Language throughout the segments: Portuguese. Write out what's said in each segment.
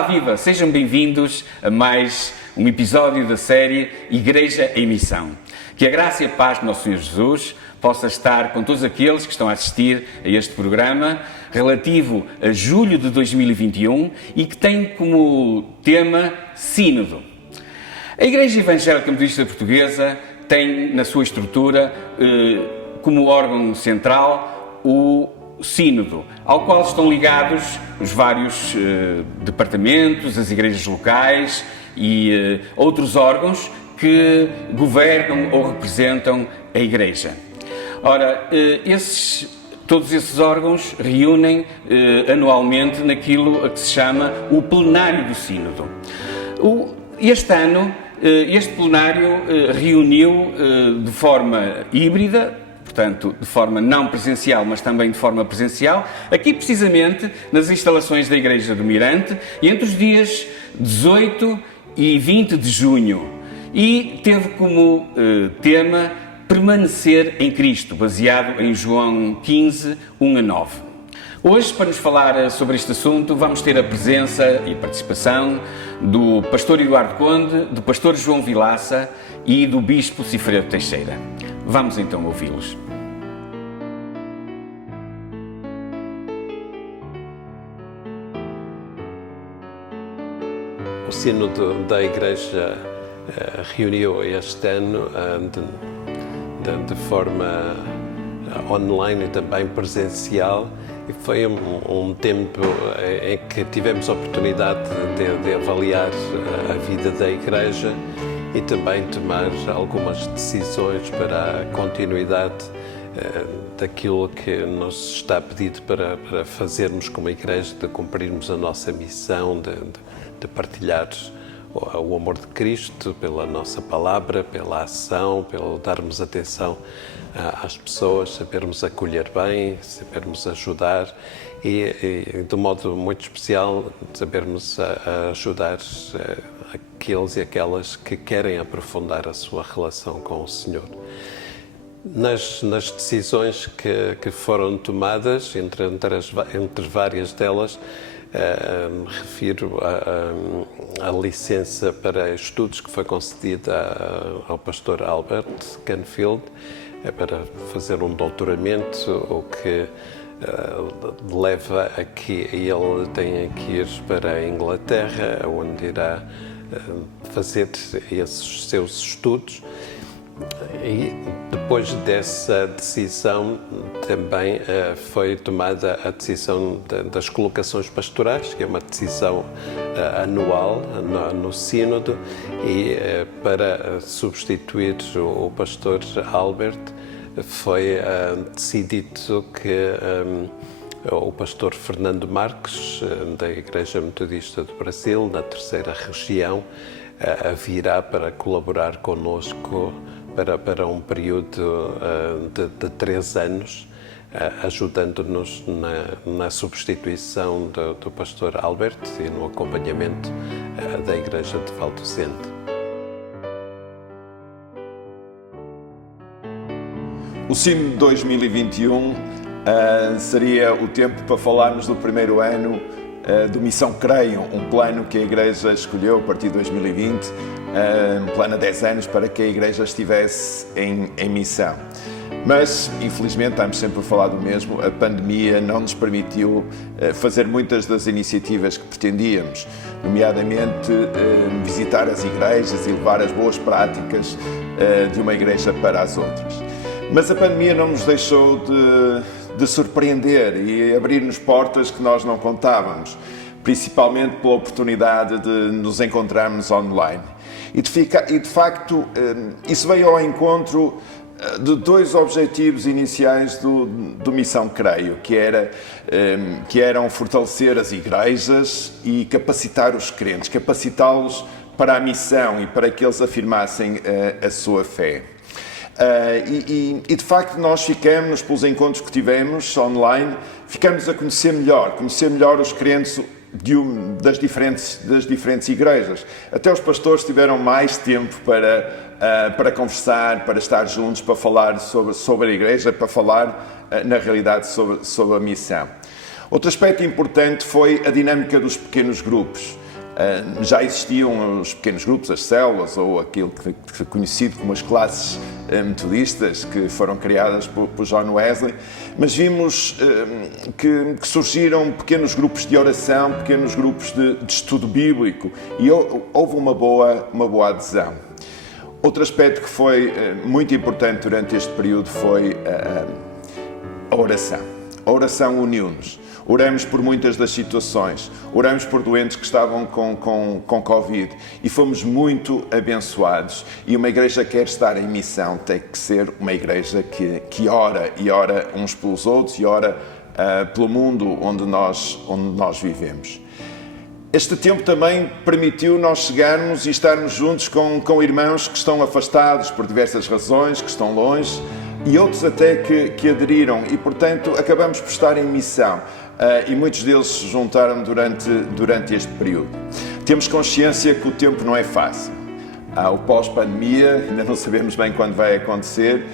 Olá, viva! Sejam bem-vindos a mais um episódio da série Igreja em Missão. Que a graça e a paz do nosso Senhor Jesus possa estar com todos aqueles que estão a assistir a este programa relativo a julho de 2021 e que tem como tema Sínodo. A Igreja Evangélica Metodista Portuguesa tem na sua estrutura como órgão central o Sínodo, ao qual estão ligados os vários departamentos, as igrejas locais e outros órgãos que governam ou representam a Igreja. Ora, todos esses órgãos reúnem anualmente naquilo a que se chama o plenário do Sínodo. Este ano, este plenário reuniu de forma híbrida, portanto, de forma não presencial, mas também de forma presencial, aqui precisamente nas instalações da Igreja do Mirante, entre os dias 18 e 20 de junho. E teve como tema permanecer em Cristo, baseado em João 15, 1 a 9. Hoje, para nos falar sobre este assunto, vamos ter a presença e participação do pastor Eduardo Conde, do pastor João Vilaça e do bispo Cifredo Teixeira. Vamos então ouvi-los. O Sínodo da Igreja reuniu este ano de forma online e também presencial, e foi um tempo em que tivemos a oportunidade de avaliar a vida da Igreja e também tomar algumas decisões para a continuidade daquilo que nos está pedido para fazermos como Igreja, de cumprirmos a nossa missão, de partilhar o amor de Cristo pela nossa palavra, pela ação, pelo darmos atenção às pessoas, sabermos acolher bem, sabermos ajudar e de um modo muito especial, sabermos ajudar aqueles e aquelas que querem aprofundar a sua relação com o Senhor. Nas decisões que foram tomadas, entre várias delas, refiro a licença para estudos que foi concedida ao pastor Albert Canfield para fazer um doutoramento, o que leva a que ele tenha que ir para a Inglaterra, onde irá fazer esses seus estudos. E depois dessa decisão também foi tomada a decisão das colocações pastorais, que é uma decisão anual no Sínodo, e para substituir o pastor Albert foi decidido que o pastor Fernando Marques, da Igreja Metodista do Brasil, na terceira região, virá para colaborar connosco para um período de 3 anos, ajudando-nos na substituição do pastor Albert e no acompanhamento da Igreja de Valdozente. O Sínodo de 2021 seria o tempo para falarmos do primeiro ano do Missão Creio, um plano que a Igreja escolheu a partir de 2020, um plano a 10 anos para que a Igreja estivesse em missão. Mas, infelizmente, estamos sempre a falar do mesmo, a pandemia não nos permitiu fazer muitas das iniciativas que pretendíamos, nomeadamente visitar as igrejas e levar as boas práticas de uma igreja para as outras. Mas a pandemia não nos deixou de surpreender e abrir-nos portas que nós não contávamos, principalmente pela oportunidade de nos encontrarmos online. E de facto, isso veio ao encontro de 2 objetivos iniciais do Missão Creio, que eram fortalecer as igrejas e capacitar os crentes, capacitá-los para a missão e para que eles afirmassem a sua fé. E de facto nós ficamos, pelos encontros que tivemos online, ficamos a conhecer melhor os crentes das diferentes igrejas. Até os pastores tiveram mais tempo para conversar, para estar juntos, para falar sobre a igreja, para falar na realidade sobre a missão. Outro aspecto importante foi a dinâmica dos pequenos grupos. Já existiam os pequenos grupos, as células, ou aquilo que é conhecido como as classes metodistas, que foram criadas por John Wesley, mas vimos que surgiram pequenos grupos de oração, pequenos grupos de estudo bíblico, e houve uma boa adesão. Outro aspecto que foi muito importante durante este período foi a oração. A oração uniu-nos. Oramos por muitas das situações, oramos por doentes que estavam com Covid e fomos muito abençoados. E uma igreja que quer estar em missão tem que ser uma igreja que ora, e ora uns pelos outros, e ora pelo mundo onde nós vivemos. Este tempo também permitiu nós chegarmos e estarmos juntos com irmãos que estão afastados por diversas razões, que estão longe, e outros até que aderiram, e portanto acabamos por estar em missão. E muitos deles se juntaram durante este período. Temos consciência que o tempo não é fácil. O pós-pandemia, ainda não sabemos bem quando vai acontecer,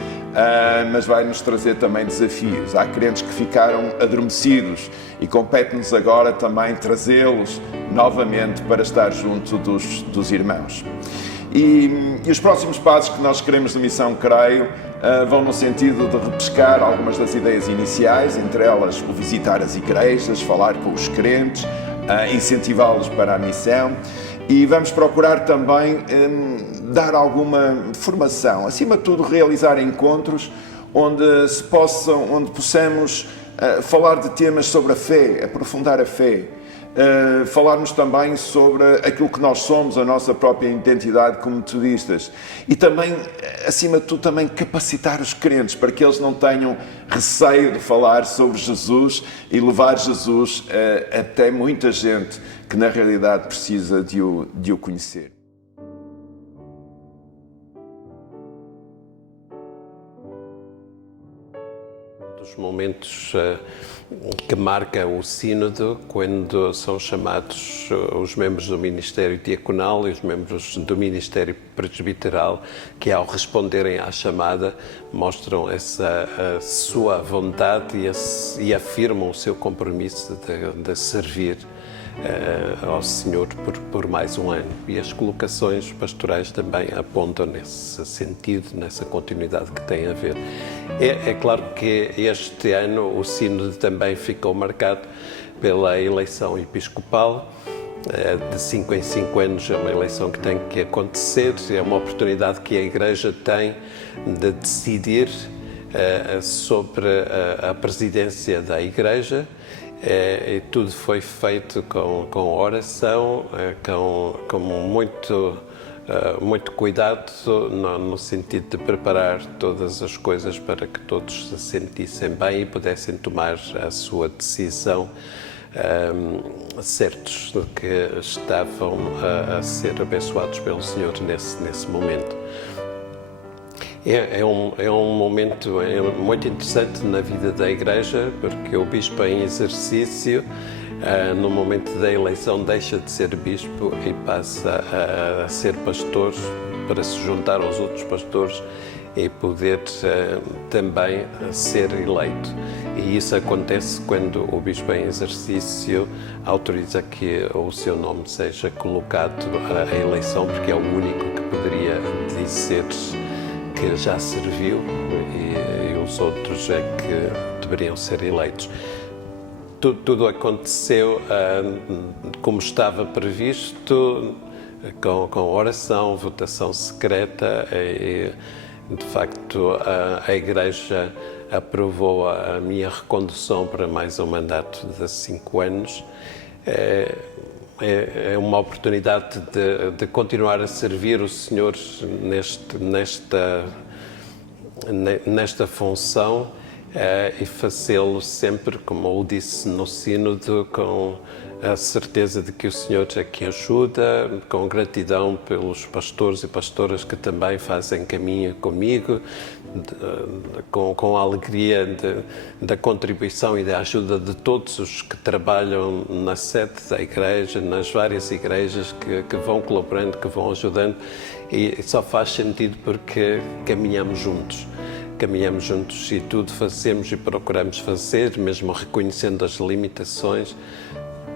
mas vai nos trazer também desafios. Há crentes que ficaram adormecidos e compete-nos agora também trazê-los novamente para estar junto dos irmãos. E os próximos passos que nós queremos na Missão Creio vão no sentido de repescar algumas das ideias iniciais, entre elas o visitar as igrejas, falar com os crentes, incentivá-los para a missão, e vamos procurar também dar alguma formação, acima de tudo realizar encontros onde possamos falar de temas sobre a fé, aprofundar a fé. Falarmos também sobre aquilo que nós somos, a nossa própria identidade como metodistas, e também, acima de tudo, também capacitar os crentes para que eles não tenham receio de falar sobre Jesus e levar Jesus até muita gente que na realidade precisa de o conhecer. Dos momentos que marca o sínodo, quando são chamados os membros do Ministério Diaconal e os membros do Ministério Presbiteral, que ao responderem à chamada mostram essa sua vontade e afirmam o seu compromisso de servir ao Senhor por mais um ano. E as colocações pastorais também apontam nesse sentido, nessa continuidade que tem a ver. É claro que este ano o sínodo também ficou marcado pela eleição episcopal. De 5 em 5 anos é uma eleição que tem que acontecer, é uma oportunidade que a Igreja tem de decidir sobre a presidência da Igreja. E tudo foi feito com oração, com muito cuidado, no sentido de preparar todas as coisas para que todos se sentissem bem e pudessem tomar a sua decisão, certos de que estavam a ser abençoados pelo Senhor nesse momento. É um momento muito interessante na vida da Igreja, porque o bispo em exercício, no momento da eleição, deixa de ser bispo e passa a ser pastor, para se juntar aos outros pastores e poder também ser eleito. E isso acontece quando o bispo em exercício autoriza que o seu nome seja colocado à eleição, porque é o único que poderia dizer que já serviu e os outros é que deveriam ser eleitos. Tudo aconteceu como estava previsto, com oração, votação secreta, e de facto a Igreja aprovou a minha recondução para mais um mandato de 5 anos. É uma oportunidade de continuar a servir o Senhor nesta função e fazê-lo sempre, como eu disse no sínodo, com a certeza de que o Senhor é que ajuda, com gratidão pelos pastores e pastoras que também fazem caminho comigo, com a alegria da contribuição e da ajuda de todos os que trabalham na sede da Igreja, nas várias igrejas que vão colaborando, que vão ajudando, e só faz sentido porque caminhamos juntos e tudo fazemos e procuramos fazer, mesmo reconhecendo as limitações,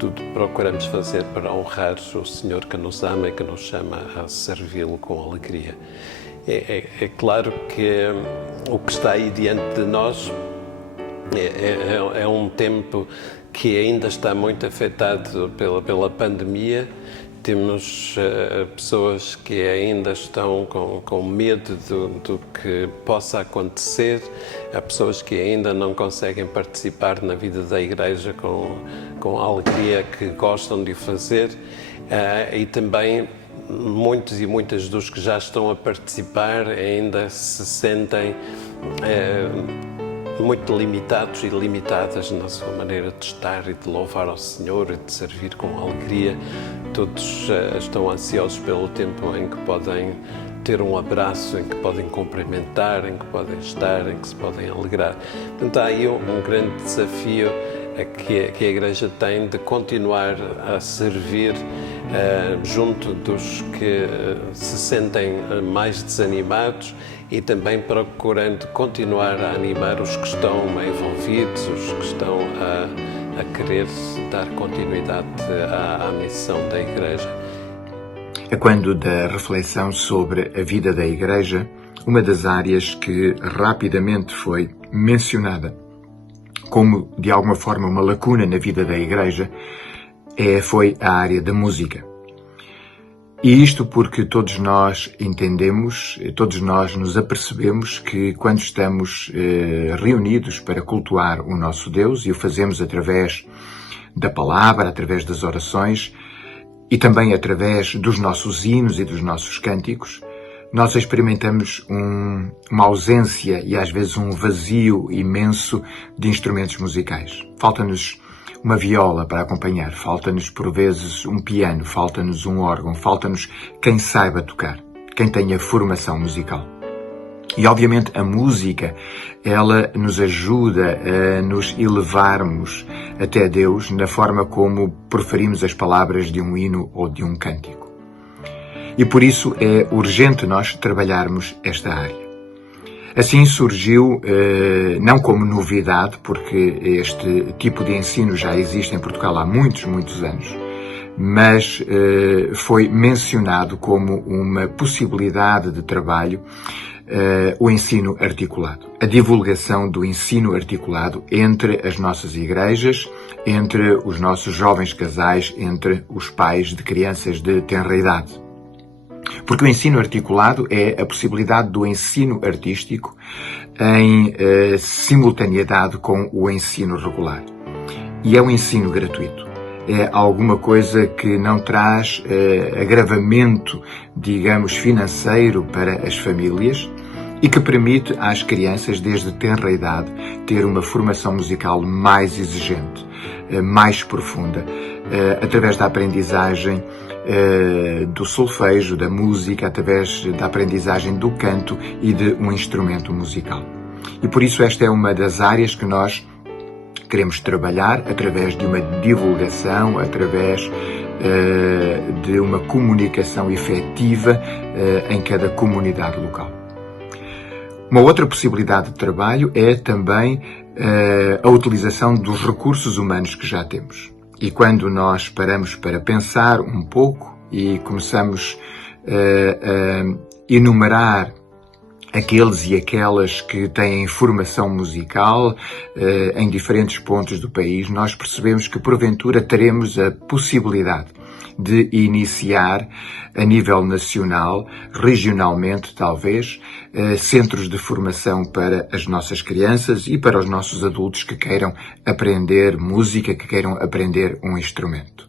tudo procuramos fazer para honrar o Senhor que nos ama e que nos chama a servi-lo com alegria. É claro que o que está aí diante de nós é um tempo que ainda está muito afetado pela pandemia. Temos pessoas que ainda estão com medo do que possa acontecer. Há pessoas que ainda não conseguem participar na vida da igreja com a alegria que gostam de fazer. E também muitos e muitas dos que já estão a participar ainda se sentem muito limitados e limitadas na sua maneira de estar e de louvar ao Senhor e de servir com alegria. Todos estão ansiosos pelo tempo em que podem ter um abraço, em que podem cumprimentar, em que podem estar, em que se podem alegrar. Portanto, há aí um grande desafio que a Igreja tem de continuar a servir junto dos que se sentem mais desanimados e também procurando continuar a animar os que estão envolvidos, os que estão a querer dar continuidade à missão da Igreja. É quando da reflexão sobre a vida da Igreja, uma das áreas que rapidamente foi mencionada como, de alguma forma, uma lacuna na vida da Igreja, foi a área da música. E isto porque todos nós entendemos, todos nós nos apercebemos que quando estamos reunidos para cultuar o nosso Deus, e o fazemos através da palavra, através das orações e também através dos nossos hinos e dos nossos cânticos, nós experimentamos uma ausência e às vezes um vazio imenso de instrumentos musicais. Falta-nos uma viola para acompanhar, falta-nos por vezes um piano, falta-nos um órgão, falta-nos quem saiba tocar, quem tenha formação musical. E obviamente a música, ela nos ajuda a nos elevarmos até Deus na forma como proferimos as palavras de um hino ou de um cântico. E por isso é urgente nós trabalharmos esta área. Assim surgiu, não como novidade, porque este tipo de ensino já existe em Portugal há muitos, muitos anos, mas foi mencionado como uma possibilidade de trabalho o ensino articulado. A divulgação do ensino articulado entre as nossas igrejas, entre os nossos jovens casais, entre os pais de crianças de tenra idade. Porque o ensino articulado é a possibilidade do ensino artístico em simultaneidade com o ensino regular. E é um ensino gratuito. É alguma coisa que não traz agravamento, digamos, financeiro para as famílias e que permite às crianças, desde tenra idade, ter uma formação musical mais exigente, mais profunda, através da aprendizagem do solfejo, da música, através da aprendizagem do canto e de um instrumento musical. E por isso esta é uma das áreas que nós queremos trabalhar através de uma divulgação, através de uma comunicação efetiva em cada comunidade local. Uma outra possibilidade de trabalho é também a utilização dos recursos humanos que já temos. E quando nós paramos para pensar um pouco e começamos a enumerar aqueles e aquelas que têm formação musical em diferentes pontos do país, nós percebemos que porventura teremos a possibilidade de iniciar a nível nacional, regionalmente talvez, centros de formação para as nossas crianças e para os nossos adultos que queiram aprender música, que queiram aprender um instrumento.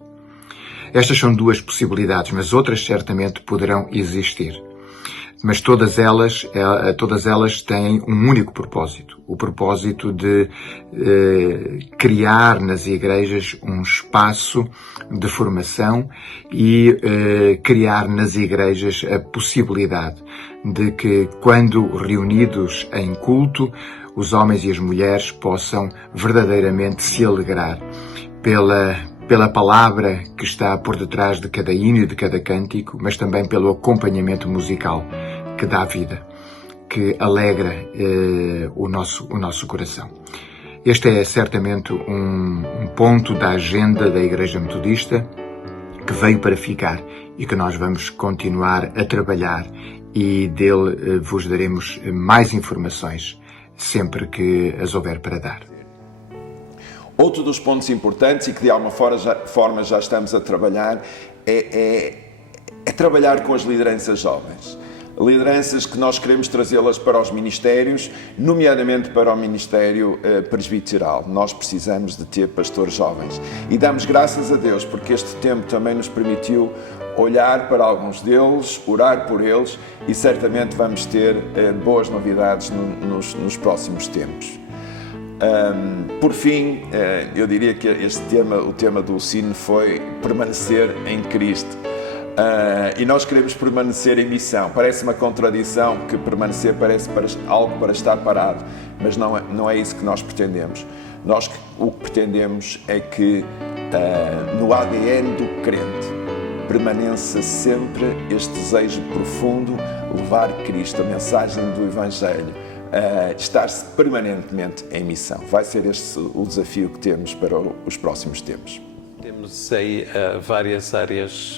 Estas são duas possibilidades, mas outras certamente poderão existir. Mas todas elas têm um único propósito, o propósito de criar nas igrejas um espaço de formação e criar nas igrejas a possibilidade de que, quando reunidos em culto, os homens e as mulheres possam verdadeiramente se alegrar pela palavra que está por detrás de cada hino e de cada cântico, mas também pelo acompanhamento musical que dá vida, que alegra o nosso coração. Este é certamente um ponto da agenda da Igreja Metodista que veio para ficar e que nós vamos continuar a trabalhar, e dele vos daremos mais informações sempre que as houver para dar. Outro dos pontos importantes e que de alguma forma já estamos a trabalhar é trabalhar com as lideranças jovens. Lideranças que nós queremos trazê-las para os ministérios, nomeadamente para o ministério presbiteral. Nós precisamos de ter pastores jovens. E damos graças a Deus porque este tempo também nos permitiu olhar para alguns deles, orar por eles, e certamente vamos ter boas novidades nos próximos tempos. Por fim, eu diria que o tema do sino foi permanecer em Cristo. E nós queremos permanecer em missão. Parece uma contradição, que permanecer parece algo para estar parado, mas não é isso que nós pretendemos. Nós o que pretendemos é que no ADN do crente permaneça sempre este desejo profundo, levar Cristo, a mensagem do Evangelho, estar-se permanentemente em missão. Vai ser este o desafio que temos para os próximos tempos. Temos aí várias áreas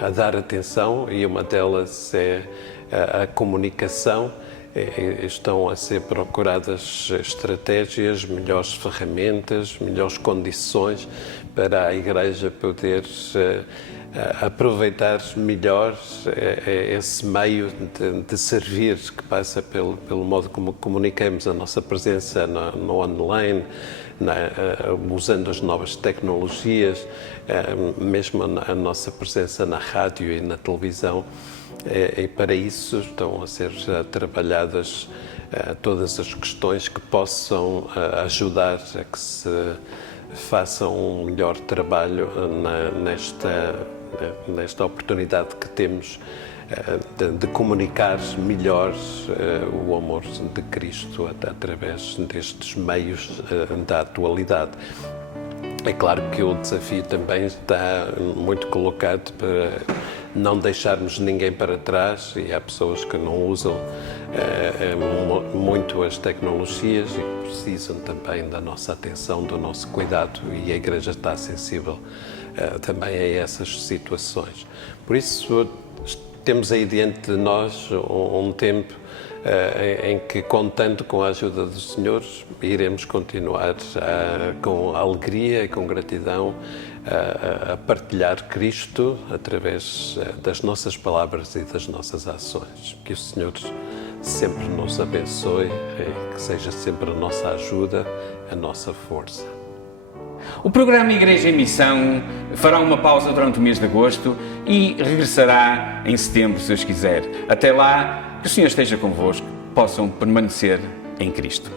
a dar atenção, e uma delas é a comunicação. Estão a ser procuradas estratégias, melhores ferramentas, melhores condições para a Igreja poder aproveitar melhor esse meio de servir, que passa pelo modo como comunicamos, a nossa presença no online, usando as novas tecnologias, mesmo a nossa presença na rádio e na televisão. E para isso estão a ser trabalhadas todas as questões que possam ajudar a que se faça um melhor trabalho nesta oportunidade que temos de comunicar melhor o amor de Cristo através destes meios da atualidade. É claro que o desafio também está muito colocado para não deixarmos ninguém para trás, e há pessoas que não usam muito as tecnologias e precisam também da nossa atenção, do nosso cuidado, e a Igreja está sensível também a essas situações. Por isso, temos aí diante de nós um tempo em que, contando com a ajuda do Senhor, iremos continuar com alegria e com gratidão a partilhar Cristo através das nossas palavras e das nossas ações. Que o Senhor sempre nos abençoe e que seja sempre a nossa ajuda, a nossa força. O programa Igreja em Missão fará uma pausa durante o mês de agosto e regressará em setembro, se Deus quiser. Até lá, que o Senhor esteja convosco, possam permanecer em Cristo.